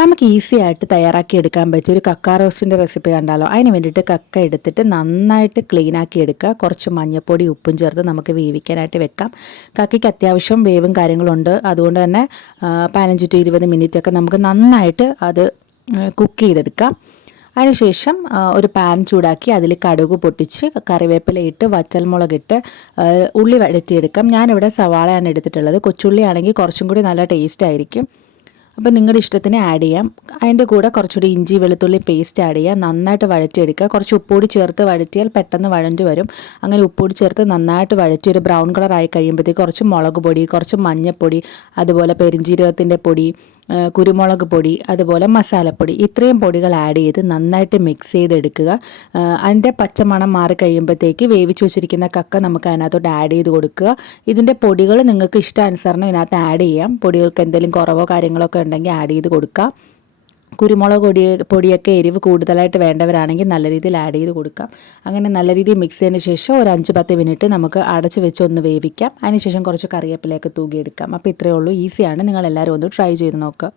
നമുക്ക് ഈസി ആയിട്ട് തയ്യാറാക്കി എടുക്കാൻ പറ്റിയ ഒരു കക്ക റോസ്റ്റിൻ്റെ റെസിപ്പി കണ്ടാലോ. അതിന് വേണ്ടിയിട്ട് കക്ക എടുത്തിട്ട് നന്നായിട്ട് ക്ലീൻ ആക്കി എടുക്കുക. കുറച്ച് മഞ്ഞൾപ്പൊടി ഉപ്പും ചേർത്ത് നമുക്ക് വേവിക്കാനായിട്ട് വെക്കാം. കക്കയ്ക്ക് അത്യാവശ്യം വേവും കാര്യങ്ങളുണ്ട്. അതുകൊണ്ട് തന്നെ 15 to 20 മിനിറ്റൊക്കെ നമുക്ക് നന്നായിട്ട് അത് കുക്ക് ചെയ്തെടുക്കാം. അതിനുശേഷം ഒരു പാൻ ചൂടാക്കി അതിൽ കടുക് പൊട്ടിച്ച് കറിവേപ്പില ഇട്ട് വറ്റൽമുളകിട്ട് ഉള്ളി വഴറ്റിയെടുക്കാം. ഞാനിവിടെ സവാളയാണ് എടുത്തിട്ടുള്ളത്. കൊച്ചുള്ളി ആണെങ്കിൽ കുറച്ചും കൂടി നല്ല ടേസ്റ്റ് ആയിരിക്കും. അപ്പോൾ നിങ്ങളുടെ ഇഷ്ടത്തിന് ആഡ് ചെയ്യാം. അതിൻ്റെ കൂടെ കുറച്ചുകൂടി ഇഞ്ചി വെളുത്തുള്ളി പേസ്റ്റ് ആഡ് ചെയ്യുക. നന്നായിട്ട് വഴറ്റിയെടുക്കുക. കുറച്ച് ഉപ്പുപൊടി ചേർത്ത് വഴറ്റിയാൽ പെട്ടെന്ന് വഴഞ്ഞു വരും. അങ്ങനെ ഉപ്പുപൊടി ചേർത്ത് നന്നായിട്ട് വഴറ്റി ഒരു ബ്രൗൺ കളർ ആയി കഴിയുമ്പോഴത്തേക്ക് കുറച്ച് മുളക് പൊടി, കുറച്ച് മഞ്ഞൾപ്പൊടി, അതുപോലെ പെരിഞ്ജീരകത്തിൻ്റെ പൊടി, കുരുമുളക് പൊടി, അതുപോലെ മസാലപ്പൊടി, ഇത്രയും പൊടികൾ ആഡ് ചെയ്ത് നന്നായിട്ട് മിക്സ് ചെയ്തെടുക്കുക. അതിൻ്റെ പച്ചമണം മാറി കഴിയുമ്പോഴത്തേക്ക് വേവിച്ച് വെച്ചിരിക്കുന്ന കക്ക നമുക്ക് അതിനകത്തോട്ട് ആഡ് ചെയ്ത് കൊടുക്കുക. ഇതിൻ്റെ പൊടികൾ നിങ്ങൾക്ക് ഇഷ്ടാനുസരണം ഇതിനകത്ത് ആഡ് ചെയ്യാം. പൊടികൾക്ക് എന്തെങ്കിലും കുറവോ കാര്യങ്ങളൊക്കെ ഉണ്ടെങ്കിൽ ആഡ് ചെയ്ത് കൊടുക്കാം. കുരുമുളക് പൊടിയൊക്കെ എരിവ് കൂടുതലായിട്ട് വേണ്ടവരാണെങ്കിൽ നല്ല രീതിയിൽ ആഡ് ചെയ്ത് കൊടുക്കാം. അങ്ങനെ നല്ല രീതിയിൽ മിക്സ് ചെയ്തതിന് ശേഷം ഒരു 5-10 മിനിറ്റ് നമുക്ക് അടച്ച് വെച്ച് ഒന്ന് വേവിക്കാം. അതിനുശേഷം കുറച്ച് കറിവേപ്പിലയൊക്കെ തൂകിയെടുക്കാം. അപ്പോൾ ഇത്രയേ ഉള്ളൂ. ഈസിയാണ്. നിങ്ങളെല്ലാവരും ഒന്ന് ട്രൈ ചെയ്ത് നോക്കുക.